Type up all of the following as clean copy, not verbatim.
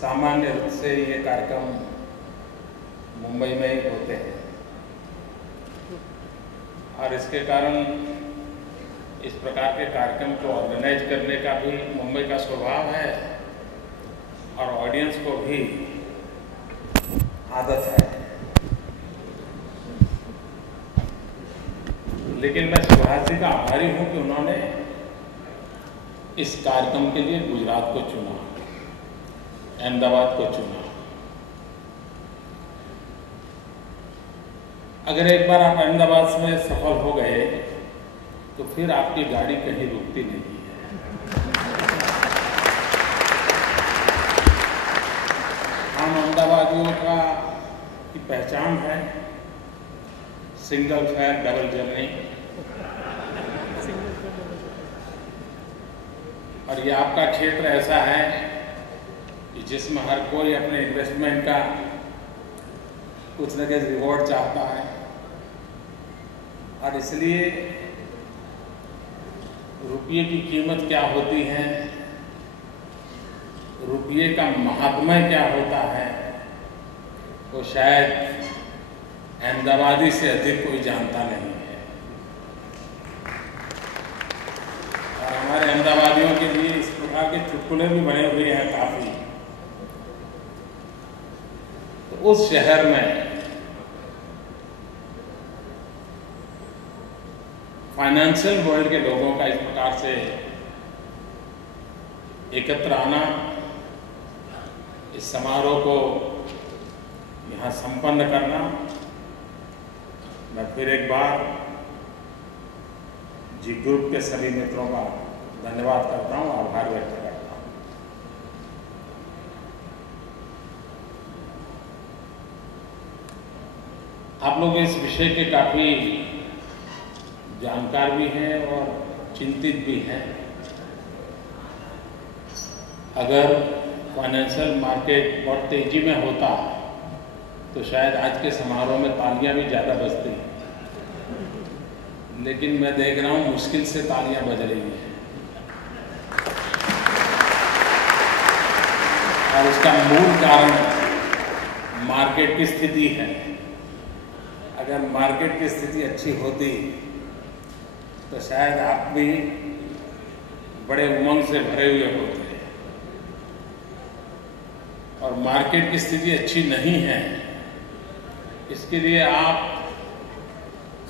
सामान्य रूप से ये कार्यक्रम मुंबई में ही होते हैं और इसके कारण इस प्रकार के कार्यक्रम को ऑर्गेनाइज करने का भी मुंबई का स्वभाव है और ऑडियंस को भी आदत है। लेकिन मैं सुभाष जी का आभारी हूं कि उन्होंने इस कार्यक्रम के लिए गुजरात को चुना, अहमदाबाद को चुना। अगर एक बार आप अहमदाबाद में सफल हो गए तो फिर आपकी गाड़ी कहीं रुकती नहीं है। हम अहमदाबादियों की पहचान है सिंगल फेयर डबल जर्नी, और ये आपका क्षेत्र ऐसा है कि जिसमें हर कोई अपने इन्वेस्टमेंट का कुछ न कुछ रिवॉर्ड चाहता है और इसलिए रुपये की कीमत क्या होती है, रुपये का महात्म्य क्या होता है, वो शायद अहमदाबादी से अधिक कोई जानता नहीं है। और हमारे अहमदाबादियों के लिए इस प्रकार के चुटकुले भी बने हुए हैं काफी। तो उस शहर में फाइनेंशियल वर्ल्ड के लोगों का इस प्रकार से एकत्र आना, इस समारोह को यहाँ संपन्न करना, मैं फिर एक बार जी ग्रुप के सभी मित्रों का धन्यवाद करता हूँ, आभार व्यक्त करता हूँ। आप लोग इस विषय के काफी जानकार भी हैं और चिंतित भी हैं। अगर फाइनेंशियल मार्केट बहुत तेजी में होता तो शायद आज के समारोह में तालियां भी ज्यादा बजती, लेकिन मैं देख रहा हूं मुश्किल से तालियां बज रही हैं और उसका मूल कारण मार्केट की स्थिति है। अगर मार्केट की स्थिति अच्छी होती तो शायद आप भी बड़े उमंग से भरे हुए होते, और मार्केट की स्थिति अच्छी नहीं है। इसके लिए आप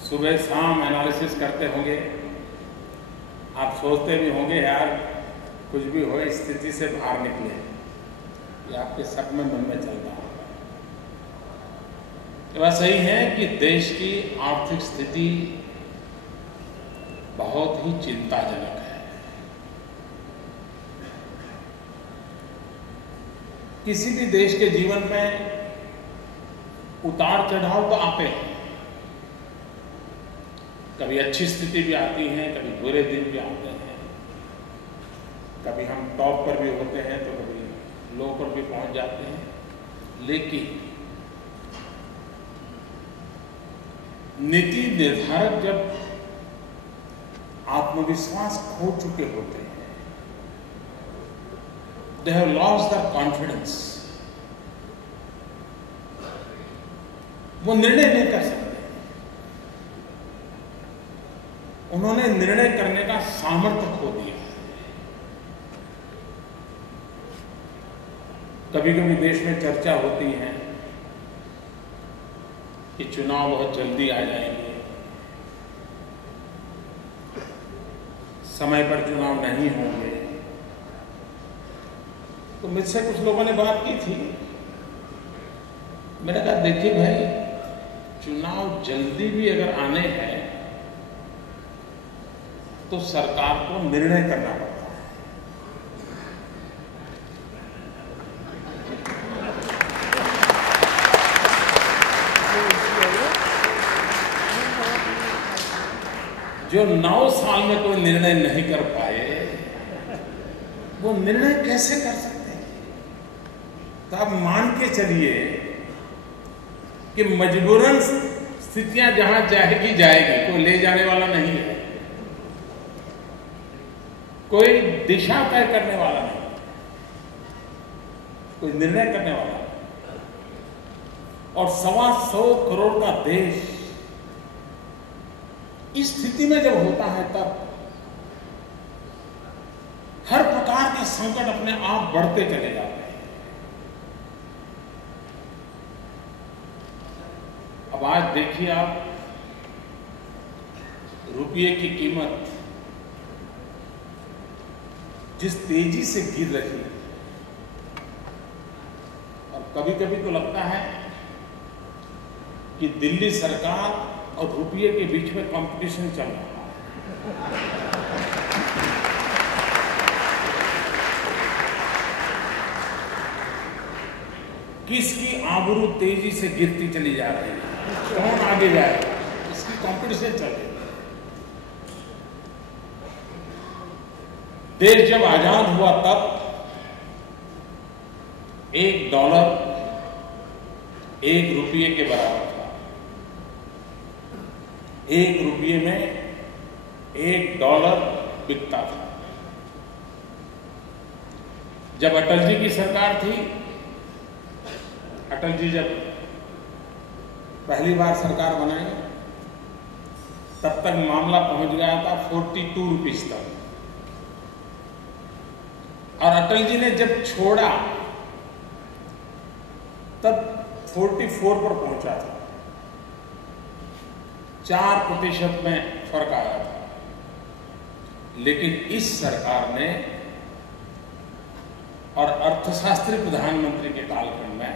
सुबह शाम एनालिसिस करते होंगे, आप सोचते भी होंगे यार कुछ भी हो इस स्थिति से बाहर निकले, ये आपके सब में मन में चलता होगा। ये बात सही है कि देश की आर्थिक स्थिति बहुत ही चिंताजनक है। किसी भी देश के जीवन में उतार चढ़ाव तो आते हैं, कभी अच्छी स्थिति भी आती है, कभी बुरे दिन भी आते हैं, कभी हम टॉप पर भी होते हैं तो कभी लो पर भी पहुंच जाते हैं। लेकिन नीति निर्धारक जब आत्मविश्वास खो चुके होते हैं, they have lost their confidence, वो निर्णय नहीं कर सकते, उन्होंने निर्णय करने का सामर्थ्य खो दिया। कभी कभी देश में चर्चा होती है कि चुनाव बहुत जल्दी आ जाएंगे, समय पर चुनाव नहीं होंगे। तो मुझसे कुछ लोगों ने बात की थी, मैंने कहा देखिए भाई, चुनाव जल्दी भी अगर आने हैं तो सरकार को निर्णय करना पड़ता है। जो 9 साल में कोई निर्णय नहीं कर पाए, वो निर्णय कैसे कर सकते हैं? तो आप मान के चलिए कि मजबूरन स्थितियां जहां जाएगी जाएगी, कोई ले जाने वाला नहीं है, कोई दिशा तय करने वाला नहीं। कोई निर्णय करने वाला, और 125 करोड़ का देश इस स्थिति में जब होता है तब हर प्रकार के संकट अपने आप बढ़ते चले जाते हैं। अब आज देखिए आप, रुपये की कीमत जिस तेजी से गिर रही है, और कभी कभी तो लगता है कि दिल्ली सरकार और रुपये के बीच में कंपटीशन चल रहा है। किसकी आबरू तेजी से गिरती चली जा रही है, कौन आगे जाएगा, इसकी कंपटीशन चल रही है। देश जब आजाद हुआ तब $1 ₹1 के बराबर था। 1 रुपये में $1 बिकता था। जब अटल जी की सरकार थी, अटल जी जब पहली बार सरकार बनाई, तब तक मामला पहुंच गया था 42 रुपीस तक, और अटल जी ने जब छोड़ा तब 44 पर पहुंचा था। 4% में फर्क आया था। लेकिन इस सरकार ने और अर्थशास्त्री प्रधानमंत्री के कालखंड में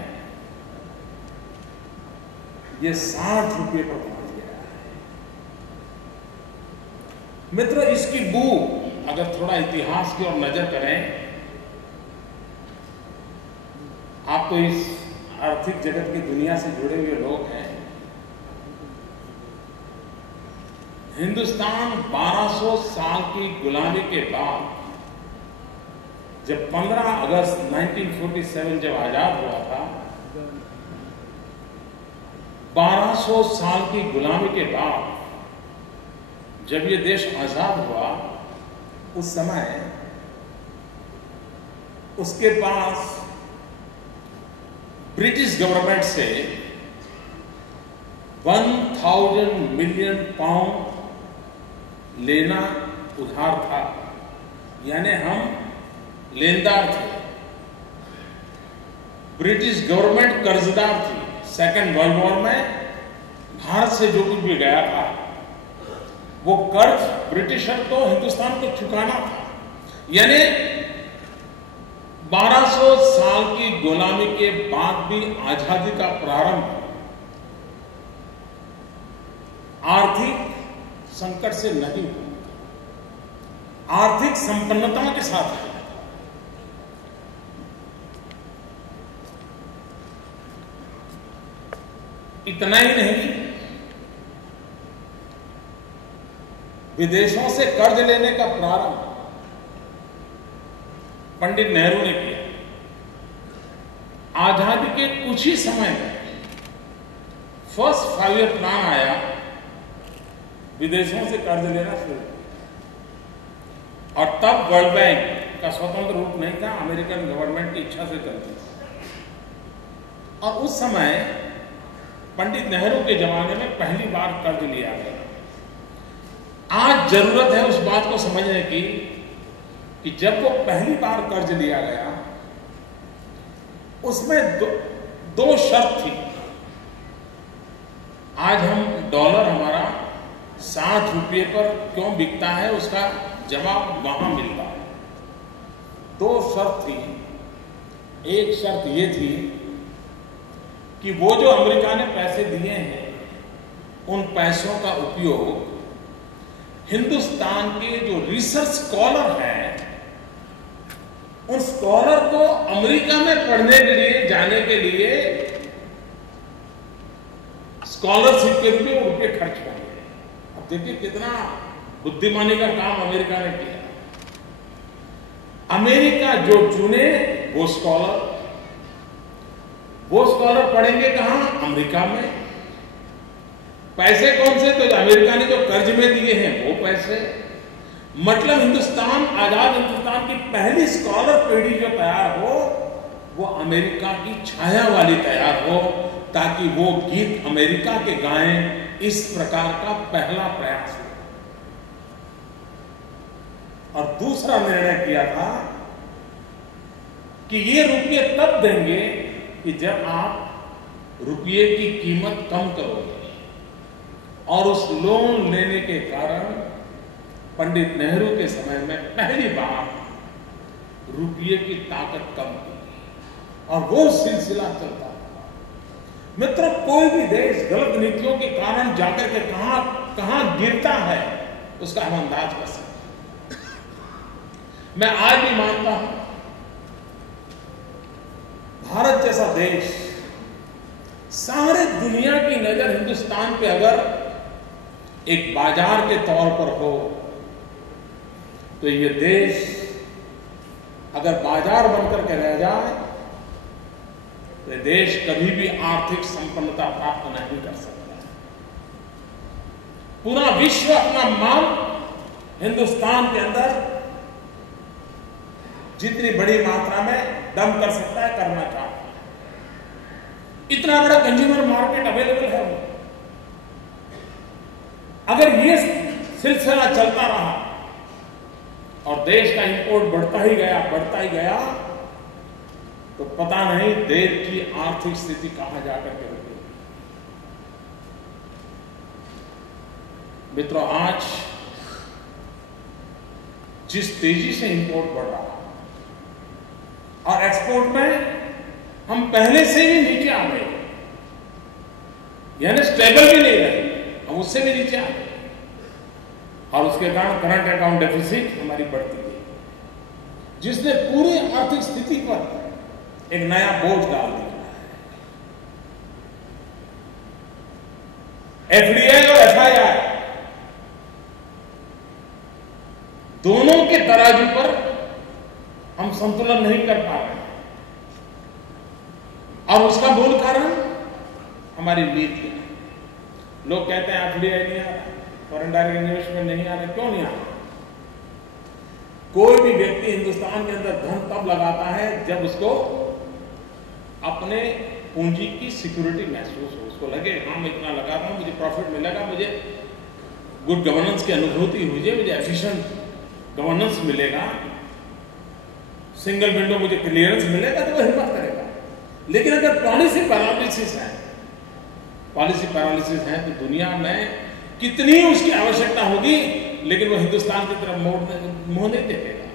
ये 60 रुपये पर पहुंच गया है। मित्रों, इसकी बू अगर थोड़ा इतिहास की ओर नजर करें, आप तो इस आर्थिक जगत की दुनिया से जुड़े हुए लोग हैं। हिंदुस्तान 1200 साल की गुलामी के बाद जब 15 अगस्त 1947 जब आजाद हुआ था, 1200 साल की गुलामी के बाद जब ये देश आजाद हुआ, उस समय उसके पास ब्रिटिश गवर्नमेंट से 1000 मिलियन पाउंड लेना उधार था, यानी हम लेनदार थे। ब्रिटिश गवर्नमेंट कर्जदार थी। सेकेंड वर्ल्ड वॉर में भारत से जो कुछ भी गया था, वो कर्ज ब्रिटिशर को हिंदुस्तान को चुकाना था। यानी 1200 साल की गुलामी के बाद भी आजादी का प्रारंभ आर्थिक संकट से नहीं हुआ, आर्थिक संपन्नता के साथ है। इतना ही नहीं, विदेशों से कर्ज लेने का प्रारंभ पंडित नेहरू ने किया। आजादी के कुछ ही समय में फर्स्ट 5 ईयर प्लान आया, विदेशों से कर्ज लेना शुरू किया। और तब वर्ल्ड बैंक का स्वतंत्र रूप नहीं था, अमेरिकन गवर्नमेंट की इच्छा से चलती थी। और उस समय पंडित नेहरू के जमाने में पहली बार कर्ज लिया गया। आज जरूरत है उस बात को समझने की कि जब वो पहली बार कर्ज लिया गया, उसमें दो शर्त थी। आज हम डॉलर हमारा 60 रुपये पर क्यों बिकता है, उसका जवाब वहां मिलता है। 2 शर्त थी। एक शर्त ये थी कि वो जो अमेरिका ने पैसे दिए हैं, उन पैसों का उपयोग हिंदुस्तान के जो रिसर्च स्कॉलर हैं, उन स्कॉलर को अमेरिका में पढ़ने के लिए जाने के लिए स्कॉलरशिप के रूप में रुपये खर्च करेंगे। अब देखिए कितना बुद्धिमानी का काम अमेरिका ने किया। अमेरिका जो चुने वो स्कॉलर पढ़ेंगे कहां? अमेरिका में। पैसे कौन से? तो अमेरिका ने जो कर्ज में दिए हैं वो पैसे। मतलब हिंदुस्तान, आजाद हिंदुस्तान की पहली स्कॉलर पीढ़ी जो तैयार हो, वो अमेरिका की छाया वाली तैयार हो, ताकि वो गीत अमेरिका के गाएं, इस प्रकार का पहला प्रयास हो। और दूसरा निर्णय किया था कि ये रुपये तब देंगे कि जब आप रुपये की कीमत कम करोगे। और उस लोन लेने के कारण पंडित नेहरू के समय में पहली बार रुपये की ताकत कम हुई, और वो सिलसिला चलता था। मित्रों, कोई भी देश गलत नीतियों के कारण जाकर के कहां गिरता है, उसका हम अंदाज कर सकते हैं। मैं आज भी मानता हूं, भारत जैसा देश, सारे दुनिया की नजर हिंदुस्तान पे अगर एक बाजार के तौर पर हो, तो ये देश अगर बाजार बनकर के रह जाए, तो देश कभी भी आर्थिक संपन्नता प्राप्त नहीं कर सकता। पूरा विश्व अपना मान हिंदुस्तान के अंदर जितनी बड़ी मात्रा में दम कर सकता है, करना चाहता है। इतना बड़ा कंज्यूमर मार्केट अवेलेबल है। अगर ये सिलसिला चलता रहा और देश का इंपोर्ट बढ़ता ही गया, तो पता नहीं देश की आर्थिक स्थिति कहां जाकर के रुकेगी। मित्रों, आज जिस तेजी से इंपोर्ट बढ़ रहा और एक्सपोर्ट में हम पहले से भी नीचे आ गए, यानी स्टेबल भी नहीं रहे, हम उससे भी नीचे आ गए। और उसके कारण करंट अकाउंट डेफिसिट हमारी बढ़ती गई, जिसने पूरी आर्थिक स्थिति पर एक नया बोझ डाल दिया है। एफडीआई और एफआईआई दोनों के तराजू पर हम संतुलन नहीं कर पा रहे हैं, और उसका मूल कारण हमारी नीति है। लोग कहते हैं एफडीआई नहीं आ रहा, फॉरेन डायरेक्ट इन्वेस्टमेंट नहीं आ रहा। क्यों नहीं आ रहा? कोई भी व्यक्ति हिंदुस्तान के अंदर धन तब लगाता है जब उसको अपने पूंजी की सिक्योरिटी महसूस हो, उसको लगे हाँ मैं इतना लगा रहा हूं, मुझे प्रॉफिट मिलेगा, मुझे गुड गवर्नेंस की अनुभूति हुई, मुझे एफिशिएंट गवर्नेंस मिलेगा, सिंगल विंडो मुझे क्लियरेंस मिलेगा, तो वो हिम्मत करेगा। लेकिन अगर पॉलिसी पैरालिसिस है तो दुनिया में कितनी उसकी आवश्यकता होगी, लेकिन वो हिंदुस्तान की तरफ मुंह नहीं देखेगा।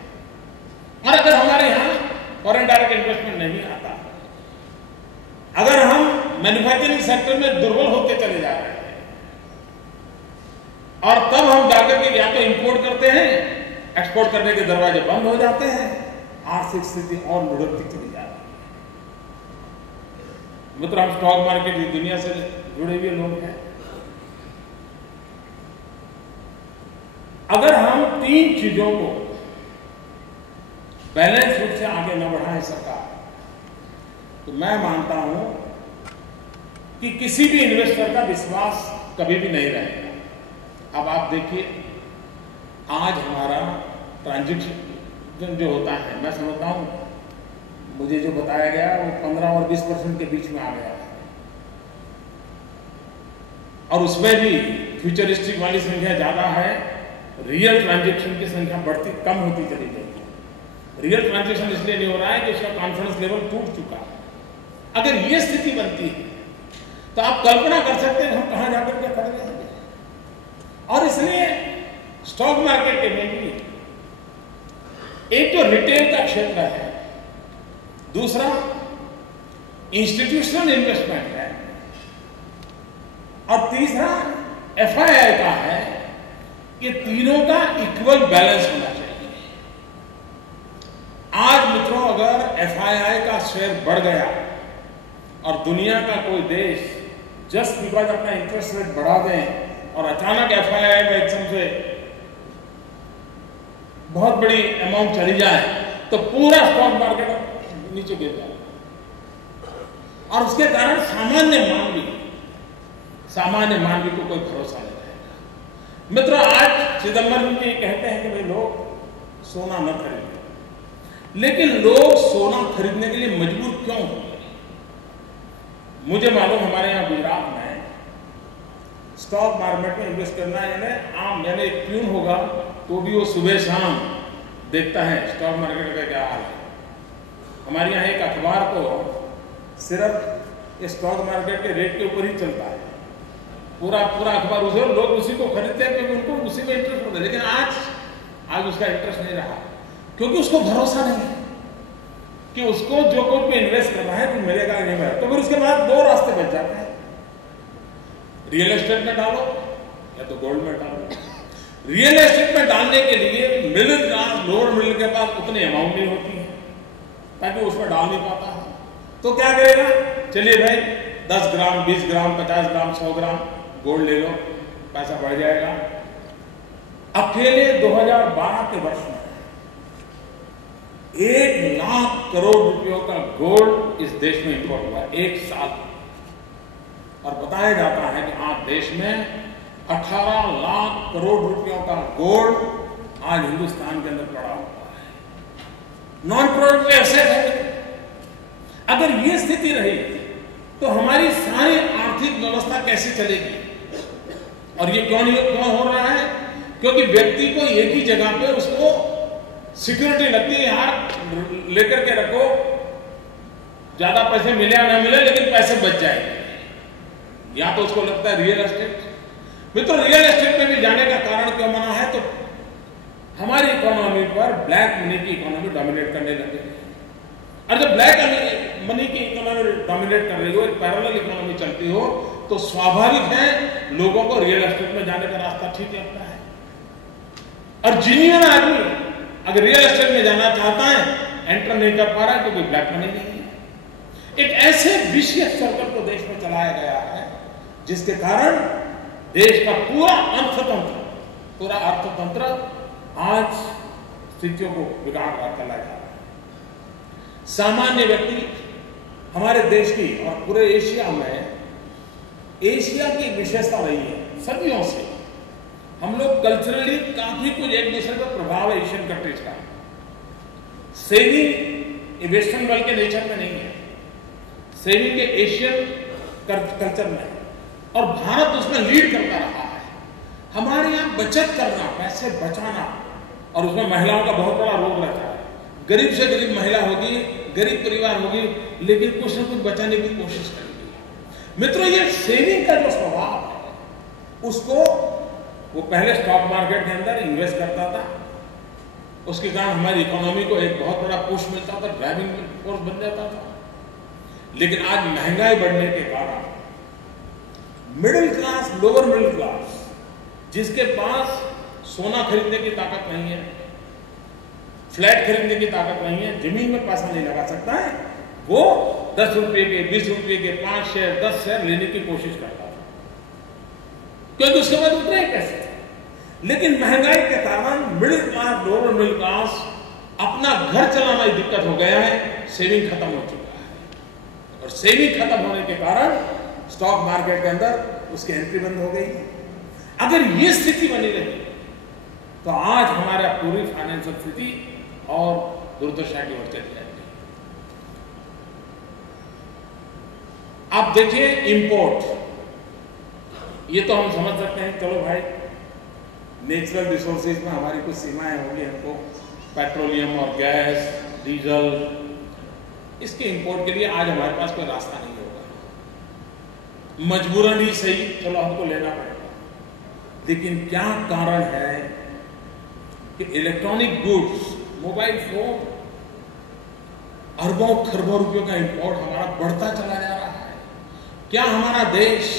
और अगर हमारे यहां फॉरेन डायरेक्ट इन्वेस्टमेंट नहीं आता, अगर हम मैन्युफैक्चरिंग सेक्टर में दुर्बल होते चले जा रहे हैं, और तब हम जाकर के या तो इंपोर्ट करते हैं, एक्सपोर्ट करने के दरवाजे बंद हो जाते हैं, आर्थिक स्थिति और लुढ़कती चली जाती है। मित्र, हम स्टॉक मार्केट की दुनिया से जुड़े हुए लोग हैं। अगर हम तीन चीजों को बैलेंस रूप से आगे न बढ़ाएं सरकार, तो मैं मानता हूं कि किसी भी इन्वेस्टर का विश्वास कभी भी नहीं रहेगा। अब आप देखिए, आज हमारा ट्रांजैक्शन जो होता है, मैं समझता हूं, मुझे जो बताया गया वो 15 और 20% के बीच में आ गया है, और उसमें भी फ्यूचरिस्टिक वाली संख्या ज्यादा है, रियल ट्रांजैक्शन की संख्या कम होती चली जाएगी। रियल ट्रांजैक्शन इसलिए नहीं हो रहा है कि उसका कॉन्फिडेंस लेवल टूट चुका है। अगर ये स्थिति बनती है तो आप कल्पना कर सकते हैं हम कहां जाकर के खड़े रहेंगे। और इसलिए स्टॉक मार्केट के में भी एक तो रिटेल का क्षेत्र है, दूसरा इंस्टीट्यूशनल इन्वेस्टमेंट है, और तीसरा एफआईआई का है। ये तीनों का इक्वल बैलेंस होना चाहिए। आज मित्रों, अगर एफआईआई का शेयर बढ़ गया और दुनिया का कोई देश जस्ट बिकॉज अपना इंटरेस्ट रेट बढ़ा दें और अचानक एफआईआई में एकदम से बहुत बड़ी अमाउंट चली जाए, तो पूरा स्टॉक मार्केट नीचे गिर जाए, और उसके कारण सामान्य मानवी को कोई भरोसा नहीं रहेगा। मित्रों, आज चिदंबरम जी कहते हैं कि भाई लोग सोना न खरीदें, लेकिन लोग सोना खरीदने के लिए मजबूर क्यों हुए? मुझे मालूम हमारे यहाँ गुजरात में स्टॉक मार्केट में इन्वेस्ट करना यानी एक प्यून होगा तो भी वो सुबह शाम देखता है स्टॉक मार्केट का क्या हाल है। हमारे यहाँ एक अखबार तो सिर्फ स्टॉक मार्केट के रेट के ऊपर ही चलता है, पूरा अखबार उसे, लोग उसी को खरीदते हैं क्योंकि उनको उसी में इंटरेस्ट होता है। लेकिन आज उसका इंटरेस्ट नहीं रहा क्योंकि उसको भरोसा नहीं है कि उसको जो कुछ में इन्वेस्ट करना है तो मिलेगा नहीं मिलेगा। तो फिर उसके बाद दो रास्ते बच जाते हैं, रियल एस्टेट में डालो या तो गोल्ड में डालो। रियल एस्टेट में डालने के लिए मिडिल क्लास लोअर मिडिल के पास उतनी अमाउंट नहीं होती है ताकि उसमें डाल नहीं पाता है। तो क्या करेगा, चलिए भाई 10 ग्राम 20 ग्राम 50 ग्राम 100 ग्राम गोल्ड ले लो, पैसा बढ़ जाएगा। अकेले 2012 के वर्ष में 1 लाख करोड़ रुपयों का गोल्ड इस देश में इंपोर्ट हुआ एक साल। और बताया जाता है कि आज देश में 18 लाख करोड़ रुपयों का गोल्ड आज हिंदुस्तान के अंदर पड़ा हुआ है। नॉन प्रोडक्टिव एसेट है। अगर ये स्थिति रही तो हमारी सारी आर्थिक व्यवस्था कैसे चलेगी? और ये क्यों हो रहा है? क्योंकि व्यक्ति को एक ही जगह पे उसको सिक्योरिटी लगती है, यहां लेकर के रखो, ज्यादा पैसे मिले या ना मिले लेकिन पैसे बच जाएंगे। या तो उसको लगता है रियल एस्टेट। मित्रों, रियल एस्टेट में भी जाने का कारण क्यों बना है? तो हमारी इकोनॉमी पर ब्लैक मनी की इकोनॉमी डोमिनेट करने लगे। और जब ब्लैक मनी की इकोनॉमी डोमिनेट कर रही हो, एक पैरेलल इकोनॉमी चलती हो, तो स्वाभाविक है लोगों को रियल एस्टेट में जाने का रास्ता ठीक लगता है। और जीनियन आदमी अगर रियल एस्टेट में जाना चाहता है, एंटर नहीं कर पा रहा है क्योंकि ब्लैक मनी नहीं है। एक ऐसे विशेष सर्कल को देश में चलाया गया है जिसके कारण देश का पूरा अर्थतंत्र आज स्थितियों को बिगाड़ रहा चला जा रहा है। सामान्य व्यक्ति हमारे देश की और पूरे एशिया की विशेषता रही है सदियों से। हम लोग कल्चरली काफी कुछ एक दूसरे पर प्रभाव है एशियन कंट्रीज का। सेविंग वेस्टर्न वर्ल्ड के नेचर में नहीं है, सेविंग एशियन कल्चर में है और भारत उसमें लीड करता रहा है। हमारे यहाँ बचत करना, पैसे बचाना, और उसमें महिलाओं का बहुत बड़ा रोल रहता है। गरीब से गरीब महिला होगी, गरीब परिवार होगी, लेकिन कुछ न कुछ बचाने की कोशिश करेगी। मित्रों, ये सेविंग का जो स्वभाव है उसको वो पहले स्टॉक मार्केट के अंदर इन्वेस्ट करता था, उसके कारण हमारी इकोनॉमी को एक बहुत बड़ा पुश मिलता था, ड्राइविंग फोर्स बन जाता था। लेकिन आज महंगाई बढ़ने के कारण middle class, lower middle class, जिसके पास सोना खरीदने की ताकत नहीं है, फ्लैट खरीदने की ताकत नहीं है, जमीन में पैसा नहीं लगा सकता है, वो 10 रुपए के 20 रुपए के 5 शेयर 10 शेयर लेने की कोशिश करता था क्योंकि उसके बाद उतरे कैसे। लेकिन महंगाई के कारण middle class, lower middle class अपना घर चलाना ही दिक्कत हो गया है, सेविंग खत्म हो चुका है। और सेविंग खत्म होने के कारण स्टॉक मार्केट के अंदर उसकी एंट्री बंद हो गई। अगर ये स्थिति बनी रही तो आज हमारा पूरी फाइनेंशियल स्थिति और दुर्दशा की ओर चली जाएगी। आप देखिए इंपोर्ट, ये तो हम समझ सकते हैं, चलो भाई नेचुरल रिसोर्सेज में हमारी कुछ सीमाएं होंगी, हमको पेट्रोलियम और गैस, डीजल, इसके इंपोर्ट के लिए आज हमारे पास कोई रास्ता नहीं होगा, मजबूरन ही सही, चलो हमको लेना पड़ेगा। लेकिन क्या कारण है कि इलेक्ट्रॉनिक गुड्स, मोबाइल फोन, अरबों खरबों रुपयों का इंपोर्ट हमारा बढ़ता चला जा रहा है? क्या हमारा देश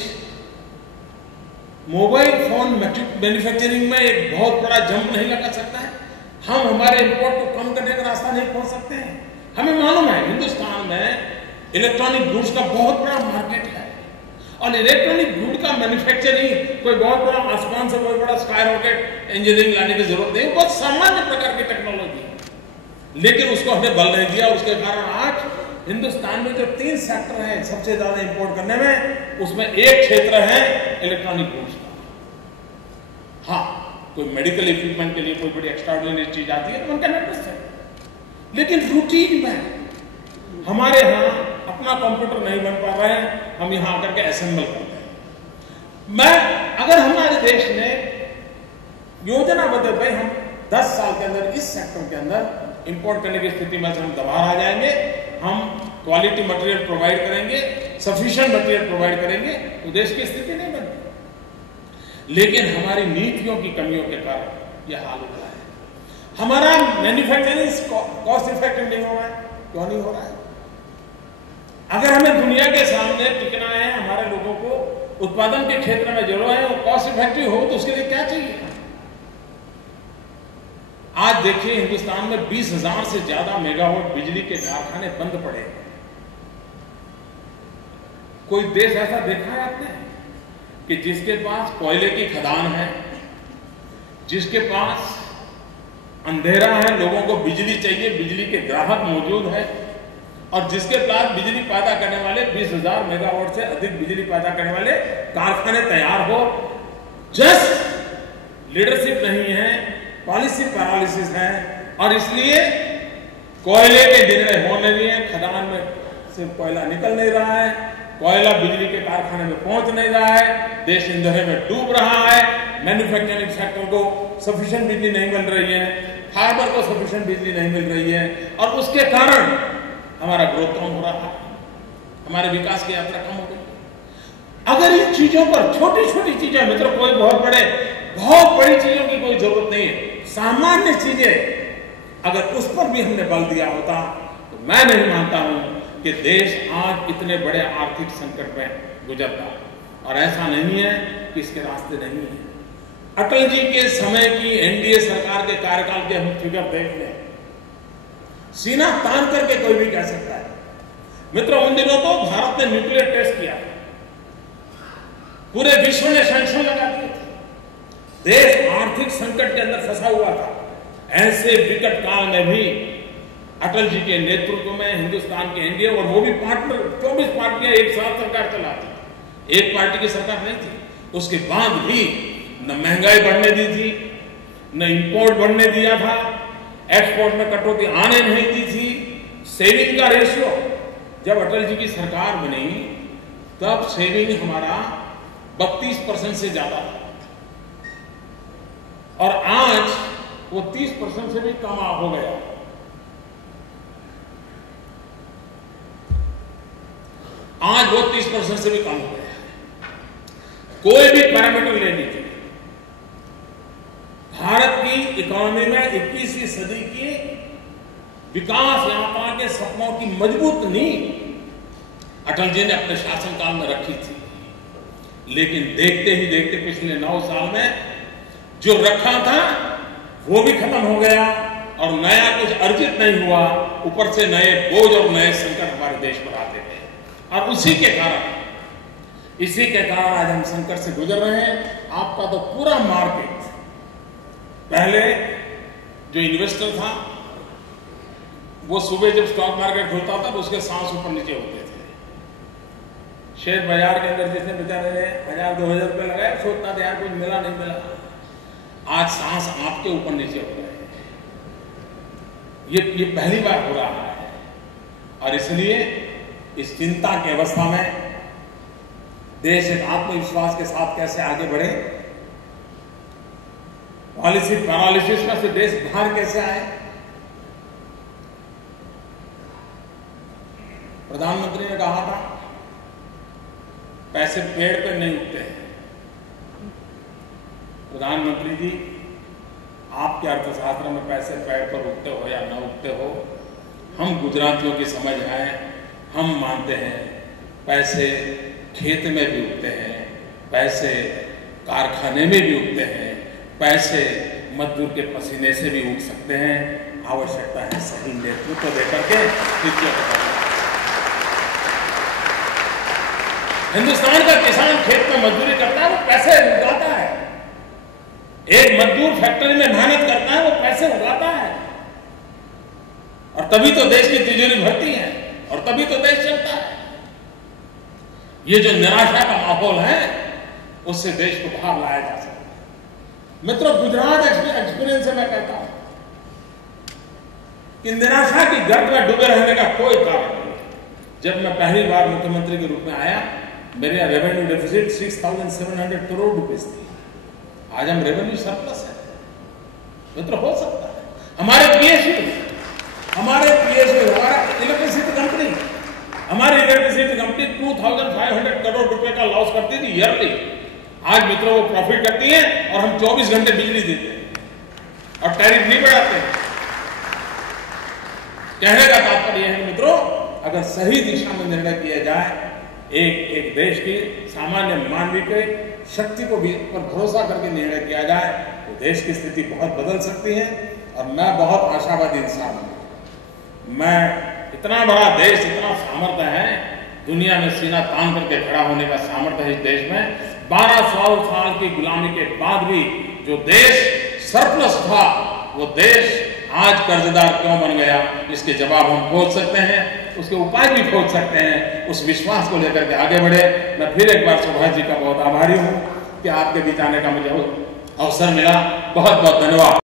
मोबाइल फोन मैन्युफैक्चरिंग में एक बहुत बड़ा जंप नहीं लगा सकता है? हम हमारे इंपोर्ट को कम करने का रास्ता नहीं खोल सकते हैं? हमें मालूम है हिंदुस्तान में इलेक्ट्रॉनिक गुड्स का बहुत बड़ा मार्केट है और इलेक्ट्रॉनिक गुड का मैन्युफैक्चरिंग कोई बहुत बड़ा आसमान से कोई बड़ा स्काई रॉकेट इंजीनियरिंग लाने की जरूरत नहीं, बहुत सामान्य प्रकार की टेक्नोलॉजी है। लेकिन उसको हमने बल नहीं दिया, उसके कारण आज हिंदुस्तान में जो 3 सेक्टर हैं सबसे ज्यादा इंपोर्ट करने में, उसमें एक क्षेत्र है इलेक्ट्रॉनिक गुड्स का। हाँ, कोई मेडिकल इक्विपमेंट के लिए कोई बड़ी एक्स्ट्राऑर्डिनरी चीज आती है तो उनका इंटरेस्ट है, लेकिन रूटीन में हमारे यहाँ अपना कंप्यूटर नहीं बन पा रहे हैं, हम यहाँ आकर के असेंबल करते हैं। अगर हमारे देश ने योजना बदल भाई हम 10 साल के अंदर इस सेक्टर के अंदर इंपोर्ट करने की स्थिति में से हम बाहर आ जाएंगे, हम क्वालिटी मटेरियल प्रोवाइड करेंगे, सफिशिएंट मटेरियल प्रोवाइड करेंगे, तो देश की स्थिति नहीं बनती। लेकिन हमारी नीतियों की कमियों के कारण यह हाल हुआ है। हमारा मैन्युफैक्चरिंग कॉस्ट इफेक्टिव नहीं हो रहा है। क्यों नहीं हो रहा है? अगर हमें दुनिया के सामने टिकना है, हमारे लोगों को उत्पादन के क्षेत्र में जोड़ना है और कॉस्ट इफेक्टिव हो, तो उसके लिए क्या चाहिए? आज देखिए हिंदुस्तान में 20,000 से ज्यादा मेगावाट बिजली के कारखाने बंद पड़े। कोई देश ऐसा देखा है आपने कि जिसके पास कोयले की खदान है, जिसके पास अंधेरा है, लोगों को बिजली चाहिए, बिजली के ग्राहक मौजूद है, और जिसके पास बिजली पैदा करने वाले 20,000 मेगावाट से अधिक बिजली पैदा करने वाले कारखाने तैयार हो? जस्ट लीडरशिप नहीं है, पॉलिसी पैरालिसिस है, और इसलिए कोयले के निर्णय होने नहीं है, खदान में से कोयला निकल नहीं रहा है, कोयला बिजली के कारखाने में पहुंच नहीं रहा है, देश अंधेरे में डूब रहा है, मैन्युफैक्चरिंग सेक्टर को सफिशिएंट बिजली नहीं मिल रही है, फाइबर को सफिशिएंट बिजली नहीं मिल रही है, और उसके कारण हमारा ग्रोथ कम हो रहा है, हमारे विकास की यात्रा कम हो गई। अगर इन चीजों पर, छोटी छोटी चीजें, मित्रों, कोई बहुत बड़ी चीजों की कोई जरूरत नहीं है, सामान्य चीजें अगर उस पर भी हमने बल दिया होता, तो मैं नहीं मानता हूं कि देश आज इतने बड़े आर्थिक संकट में गुजरता। और ऐसा नहीं है कि इसके रास्ते नहीं है। अटल जी के समय की एनडीए सरकार के कार्यकाल के हम फिगर देख लें, सीना तान करके कोई भी कह सकता है। मित्रों, उन दिनों तो भारत ने न्यूक्लियर टेस्ट किया, पूरे विश्व ने सैंक्शन लगा दिए थे, देश आर्थिक संकट के अंदर फंसा हुआ था। ऐसे विकट काल में भी अटल जी के नेतृत्व में हिंदुस्तान के एनडीए, और वो भी पार्टनर, 24 पार्टियां एक साथ सरकार चलाती, एक पार्टी की सरकार नहीं थी, उसके बाद भी न महंगाई बढ़ने दी थी, न इंपोर्ट बढ़ने दिया था, एक्सपोर्ट में कटौती आने नहीं दी थी। सेविंग का रेशियो, जब अटल जी की सरकार बनी तब सेविंग हमारा 32% से ज्यादा था, और आज वो 30% से भी कम हो गया। आज वो 30% से भी कम हो गया। कोई भी पैरामीटर ले लीजिए, भारत की इकोनॉमी में 21वीं सदी की विकास यात्रा के सपनों की मजबूत नींव अटल जी ने अपने शासनकाल में रखी थी। लेकिन देखते ही देखते पिछले 9 साल में जो रखा था वो भी खत्म हो गया, और नया कुछ अर्जित नहीं हुआ। ऊपर से नए बोझ और नए संकट हमारे देश पर आते थे, और इसी के कारण आज हम संकट से गुजर रहे हैं। आपका तो पूरा मार्केट, पहले जो इन्वेस्टर था वो सुबह जब स्टॉक मार्केट खुलता था तो उसके सांस ऊपर नीचे होते थे। शेयर बाजार के अंदर जिसने बेचारे ने 1,000-2,000 रुपये लगाए, सोचता था यार कुछ मिला नहीं मिला। आज सांस आपके ऊपर नीचे हो रहे हैं। ये पहली बार हो रहा है, और इसलिए इस चिंता की अवस्था में देश एक आत्मविश्वास के साथ कैसे आगे बढ़े, पॉलिसी पैरालिसिस में से देश बाहर कैसे आए। प्रधानमंत्री ने कहा था पैसे पेड़ पे नहीं उगते हैं। प्रधानमंत्री जी, आपके अर्थशास्त्र में पैसे पेड़ पर उगते हो या न उगते हो, हम गुजरातियों की समझ है, हम मानते हैं पैसे खेत में भी उगते हैं, पैसे कारखाने में भी उगते हैं, पैसे मजदूर के पसीने से भी उग सकते हैं। आवश्यकता है सही नेतृत्व देकर के हिंदुस्तान का किसान खेत में मजदूरी करता है, वो पैसे उगाता है। एक मजदूर फैक्ट्री में मेहनत करता है, वो पैसे उगाता है, और तभी तो देश की तिजोरी भरती है, और तभी तो देश चलता है। ये जो निराशा का माहौल है, उससे देश को बाहर लाया जा सकता है। मित्रों, गुजरात एक्सपीरियंस से मैं कहता हूं, कि निराशा की गर्त में डूबे रहने का कोई कारण नहीं है। जब मैं पहली बार मुख्यमंत्री के रूप में आया, मेरे रेवेन्यू डेफिसिट 6,700 करोड़ रुपए थी। आज हम रेवेन्यू सरप्लस है। मित्र, हो सकता है हमारे पीएसयू, हमारा इलेक्ट्रिसिटी कंपनी, हमारी इलेक्ट्रिसिटी कंपनी 2,500 करोड़ रुपए का लॉस करती थी ईयरली। आज मित्रों वो प्रॉफिट करती है और हम 24 घंटे बिजली देते हैं और टैरिफ नहीं बढ़ाते हैं। कहने का तात्पर्य है मित्रों, अगर सही दिशा में निर्णय किया जाए, एक देश की सामान्य मानवीय के शक्ति को भी पर भरोसा करके निर्णय किया जाए, तो देश की स्थिति बहुत बदल सकती है। और मैं बहुत आशावादी इंसान हूं। मैं इतना बड़ा देश, इतना सामर्थ्य है, दुनिया में सीना तान करके खड़ा होने का सामर्थ्य है इस देश में। 1200 साल की गुलामी के बाद भी जो देश सरप्लस था, वो देश आज कर्जदार क्यों बन गया, इसके जवाब हम खोज सकते हैं, उसके उपाय भी खोज सकते हैं। उस विश्वास को लेकर के आगे बढ़े। मैं फिर एक बार सुभाष जी का बहुत आभारी हूं कि आपके बीच आने का मुझे अवसर मिला। बहुत बहुत धन्यवाद।